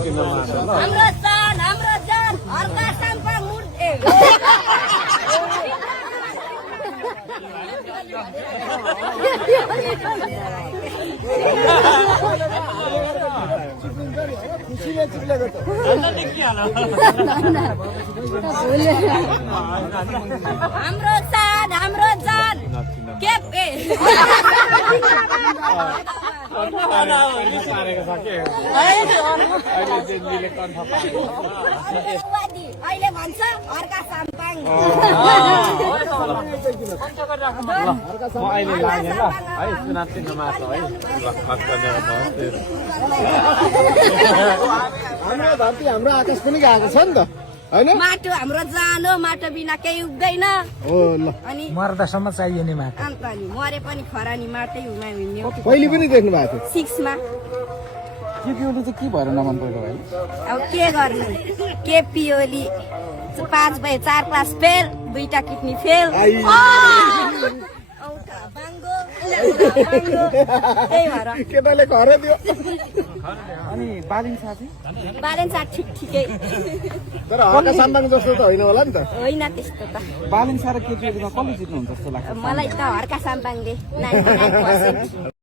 हाम्रो जान हर्का साम्पाङ मुर्ते हाम्रो जान के अहिले भन्छ हर्का साम्पाङ हाम्रो धरती हाम्रो आकाश पनि गएको छ नि त हैन माटो हाम्रो जानो माटो बिना केही उग्दैन हो ल अनि मर्दासम्म चाहियो नि माटो अन्त नि मरे पनि खरानी माटै हुमा हुने पहिले पनि देख्नु भएको 6 मा थियो के चाहिँ के भएर नमन पर्यो भाइ अब के गर्नु के पियोली 5 बाई 4 क्लास फेल 2टा किडनी फेल केटाले घर दियो अनि बालिङ साथी ठिक ठिकै तर हर्का साम्पाङ जस्तो त होइन होला नि त होइन त्यस्तो त बालिङ सार केटीहरूमा कसले जित्नुहुन्छ जस्तो लाग्छ मलाई त हर्का साम्पाङले 99%